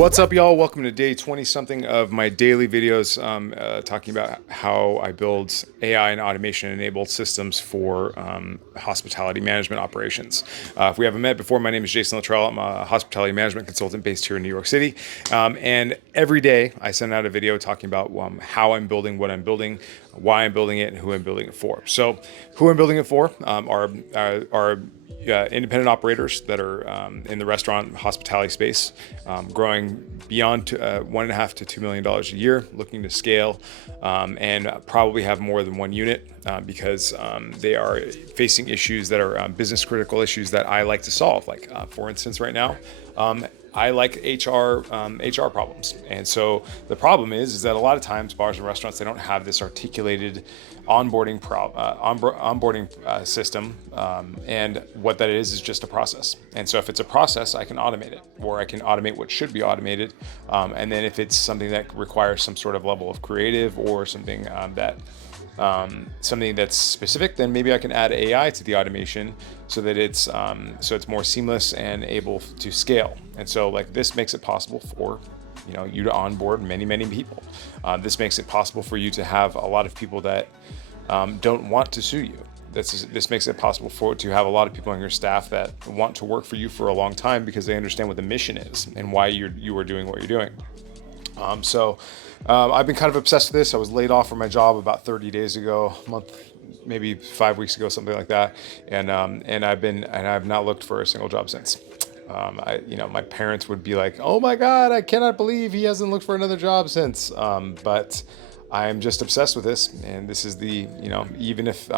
What's up, y'all? Welcome to day 20 something of my daily videos talking about how I build AI and automation enabled systems for hospitality management operations. If we haven't met before, my name is Jason Littrell. I'm a hospitality management consultant based here in New York City. And every day I send out a video talking about how I'm building what I'm building, why I'm building it, and who I'm building it for. So, who I'm building it for are independent operators that are in the restaurant hospitality space, growing beyond $1.5 to $2 million a year, looking to scale, and probably have more than one unit because they are facing issues that are business critical issues that I like to solve. Like, for instance, right now, I like HR problems, and so the problem is that a lot of times bars and restaurants, they don't have this articulated onboarding system, and what that is just a process. And so if it's a process, I can automate it, or I can automate what should be automated. And then if it's something that requires some sort of level of creative or something something that's specific, then maybe I can add AI to the automation so that it's more seamless and able to scale. And so, like, this makes it possible for you to onboard many people. This makes it possible for you to have a lot of people that don't want to sue you. This makes it possible to have a lot of people on your staff that want to work for you for a long time because they understand what the mission is and why you are doing what you're doing. I've been kind of obsessed with this. I was laid off from my job about 30 days ago, a month, maybe 5 weeks ago, something like that. And I've not looked for a single job since. My parents would be like, "Oh my God, I cannot believe he hasn't looked for another job since." But I'm just obsessed with this, and this is even if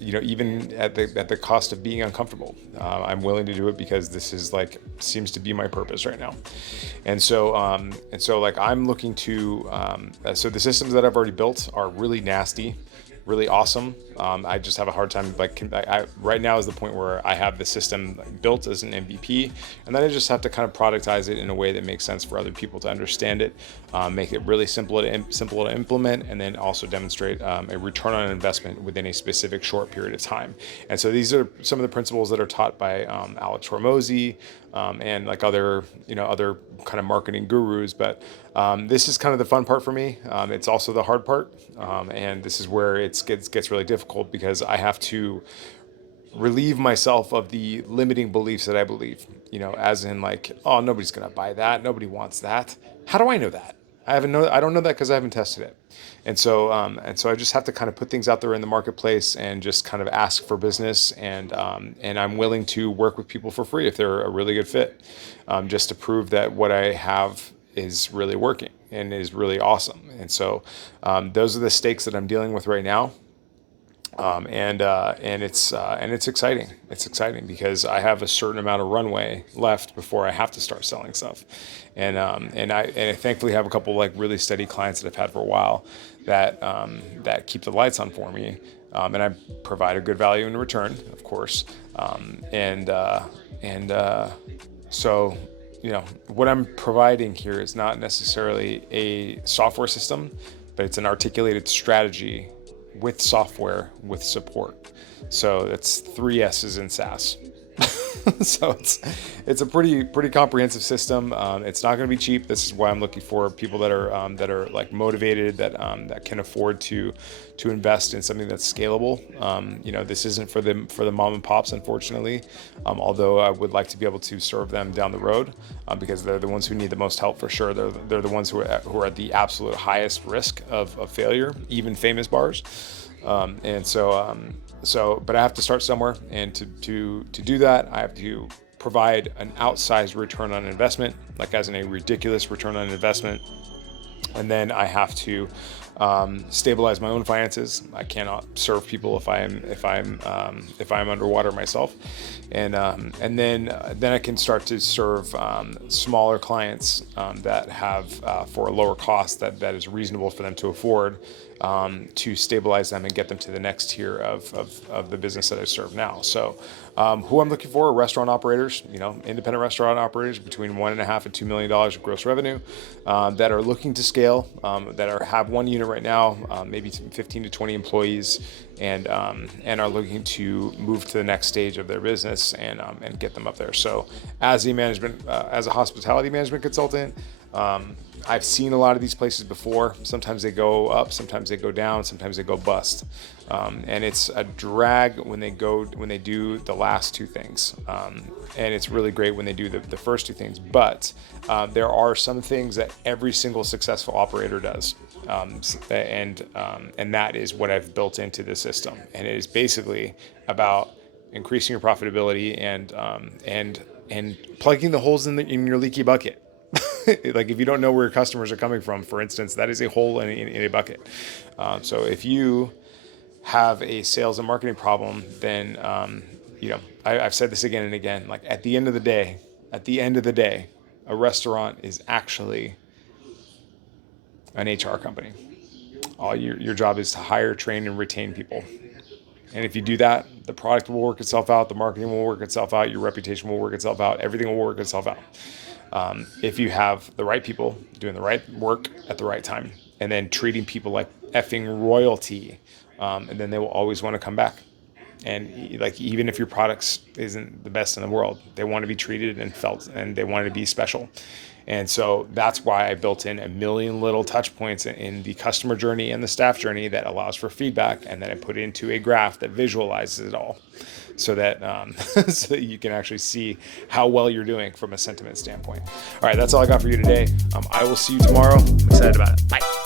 even at the cost of being uncomfortable, I'm willing to do it because this is seems to be my purpose right now. And so I'm looking to so the systems that I've already built are really nasty, really awesome. I just have a hard time right now is the point where I have the system built as an MVP, and then I just have to kind of productize it in a way that makes sense for other people to understand it, make it really simple to implement, and then also demonstrate a return on investment within a specific short period of time. And so these are some of the principles that are taught by Alex Hormozy and other kind of marketing gurus. But this is kind of the fun part for me. It's also the hard part, and this is where it gets really difficult because I have to relieve myself of the limiting beliefs that I believe. As in oh, nobody's gonna buy that, nobody wants that. How do I know that? I don't know that because I haven't tested it. And so I just have to kind of put things out there in the marketplace and just kind of ask for business, and I'm willing to work with people for free if they're a really good fit, just to prove that what I have is really working and is really awesome. And so those are the stakes that I'm dealing with right now. And it's exciting. It's exciting because I have a certain amount of runway left before I have to start selling stuff, and I thankfully have a couple really steady clients that I've had for a while that keep the lights on for me, and I provide a good value in return, of course, so what I'm providing here is not necessarily a software system, but it's an articulated strategy with software, with support. So that's 3 S's in SaaS. So it's a pretty comprehensive system. It's not going to be cheap. This is why I'm looking for people that are motivated, that can afford to invest in something that's scalable. This isn't for the mom and pops, unfortunately. Although I would like to be able to serve them down the road, because they're the ones who need the most help for sure. They're the ones who are at the absolute highest risk of failure, even famous bars. But I have to start somewhere, and to do that, I have to provide an outsized return on investment, as in a ridiculous return on investment. And then I have to stabilize my own finances. I cannot serve people if I'm underwater myself, and then I can start to serve smaller clients that have for a lower cost that is reasonable for them to afford, to stabilize them and get them to the next tier of the business that I serve now. So who I'm looking for are restaurant operators, independent restaurant operators between $1.5 and $2 million of gross revenue, that are looking to scale, have one unit right now, maybe 15 to 20 employees, and are looking to move to the next stage of their business and get them up there. So as a hospitality management consultant, I've seen a lot of these places before. Sometimes they go up, sometimes they go down, sometimes they go bust. And it's a drag when they do the last two things. And it's really great when they do the first two things. But there are some things that every single successful operator does. And that is what I've built into the system. And it is basically about increasing your profitability and plugging the holes in your leaky bucket. Like if you don't know where your customers are coming from, for instance, that is a hole in a bucket. So if you have a sales and marketing problem, then I've said this again and again. Like at the end of the day, a restaurant is actually an HR company. All your job is to hire, train, and retain people. And if you do that, the product will work itself out, the marketing will work itself out, your reputation will work itself out, everything will work itself out. If you have the right people doing the right work at the right time, and then treating people like effing royalty, and then they will always want to come back. And like even if your products isn't the best in the world, they want to be treated and felt, and they want to be special. And so that's why I built in a million little touch points in the customer journey and the staff journey that allows for feedback, and then I put it into a graph that visualizes it all, so that so that you can actually see how well you're doing from a sentiment standpoint. All right, that's all I got for you today. I will see you tomorrow. I'm excited about it. Bye.